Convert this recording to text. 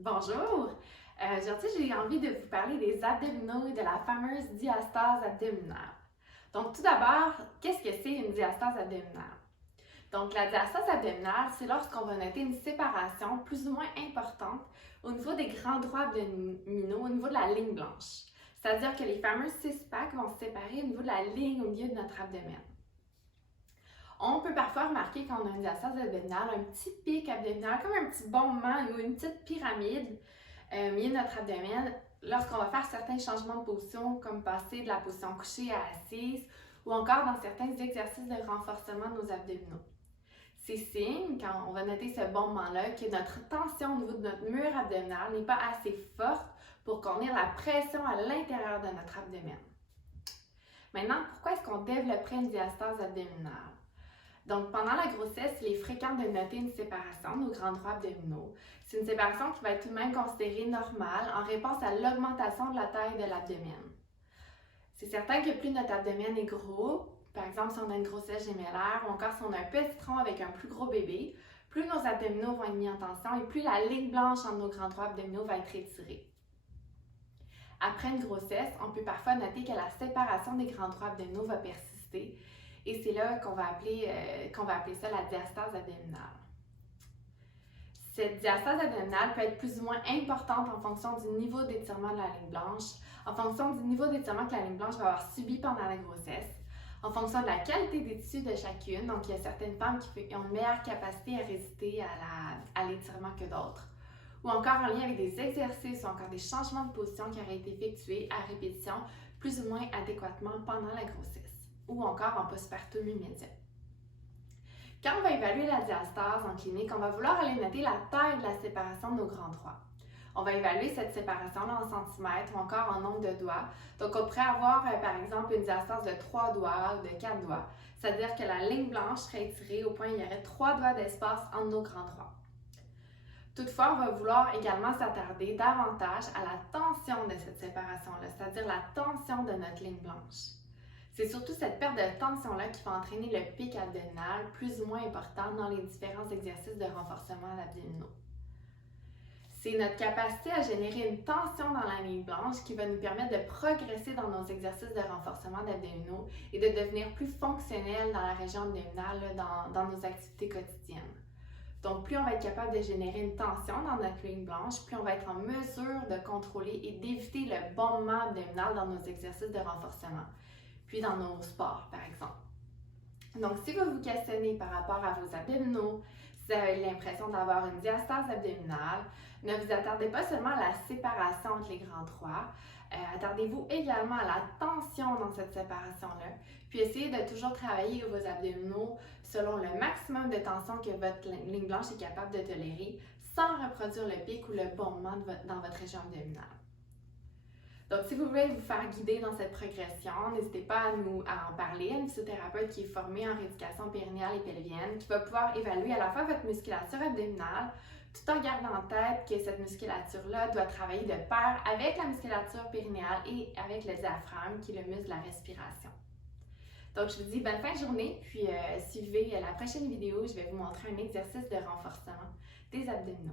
Bonjour! Aujourd'hui, j'ai envie de vous parler des abdominaux et de la fameuse diastase abdominale. Donc, tout d'abord, qu'est-ce que c'est une diastase abdominale? Donc, la diastase abdominale, c'est lorsqu'on va noter une séparation plus ou moins importante au niveau des grands droits abdominaux, au niveau de la ligne blanche. C'est-à-dire que les fameux six-packs vont se séparer au niveau de la ligne au milieu de notre abdomen. On peut parfois remarquer quand on a une diastase abdominale, un petit pic abdominal, comme un petit bombement ou une petite pyramide au milieu de notre abdomen lorsqu'on va faire certains changements de position, comme passer de la position couchée à assise ou encore dans certains exercices de renforcement de nos abdominaux. C'est signe, quand on va noter ce bombement-là, que notre tension au niveau de notre mur abdominal n'est pas assez forte pour contenir la pression à l'intérieur de notre abdomen. Maintenant, pourquoi est-ce qu'on développerait une diastase abdominale? Donc, pendant la grossesse, il est fréquent de noter une séparation de nos grands droits abdominaux. C'est une séparation qui va être tout de même considérée normale en réponse à l'augmentation de la taille de l'abdomen. C'est certain que plus notre abdomen est gros, par exemple si on a une grossesse gémellaire ou encore si on a un petit tronc avec un plus gros bébé, plus nos abdominaux vont être mis en tension et plus la ligne blanche entre nos grands droits abdominaux va être étirée. Après une grossesse, on peut parfois noter que la séparation des grands droits abdominaux va persister. Et c'est là qu'on va appeler ça la diastase abdominale. Cette diastase abdominale peut être plus ou moins importante en fonction du niveau d'étirement de la ligne blanche, en fonction du niveau d'étirement que la ligne blanche va avoir subi pendant la grossesse, en fonction de la qualité des tissus de chacune. Donc, il y a certaines femmes qui ont une meilleure capacité à résister à l'étirement que d'autres, ou encore en lien avec des exercices ou encore des changements de position qui auraient été effectués à répétition plus ou moins adéquatement pendant la grossesse, ou encore en postpartum immédiat. Quand on va évaluer la diastase en clinique, on va vouloir aller noter la taille de la séparation de nos grands droits. On va évaluer cette séparation-là en centimètres ou encore en nombre de doigts. Donc, on pourrait avoir, par exemple, une diastase de 3 doigts ou de 4 doigts. C'est-à-dire que la ligne blanche serait étirée au point où il y aurait 3 doigts d'espace entre nos grands droits. Toutefois, on va vouloir également s'attarder davantage à la tension de cette séparation-là, c'est-à-dire la tension de notre ligne blanche. C'est surtout cette perte de tension-là qui va entraîner le pic abdominal plus ou moins important dans les différents exercices de renforcement d'abdominaux. C'est notre capacité à générer une tension dans la ligne blanche qui va nous permettre de progresser dans nos exercices de renforcement d'abdominaux et de devenir plus fonctionnels dans la région abdominale dans nos activités quotidiennes. Donc, plus on va être capable de générer une tension dans notre ligne blanche, plus on va être en mesure de contrôler et d'éviter le bombement abdominal dans nos exercices de renforcement, puis dans nos sports, par exemple. Donc, si vous vous questionnez par rapport à vos abdominaux, si vous avez l'impression d'avoir une diastase abdominale, ne vous attardez pas seulement à la séparation entre les grands droits, attardez-vous également à la tension dans cette séparation-là, puis essayez de toujours travailler vos abdominaux selon le maximum de tension que votre ligne blanche est capable de tolérer, sans reproduire le pic ou le bombement dans votre région abdominale. Donc, si vous voulez vous faire guider dans cette progression, n'hésitez pas à en parler à une physiothérapeute qui est formée en rééducation périnéale et pelvienne, qui va pouvoir évaluer à la fois votre musculature abdominale, tout en gardant en tête que cette musculature-là doit travailler de pair avec la musculature périnéale et avec le diaphragme, qui est le muscle de la respiration. Donc, je vous dis bonne fin de journée, puis suivez la prochaine vidéo, je vais vous montrer un exercice de renforcement des abdominaux.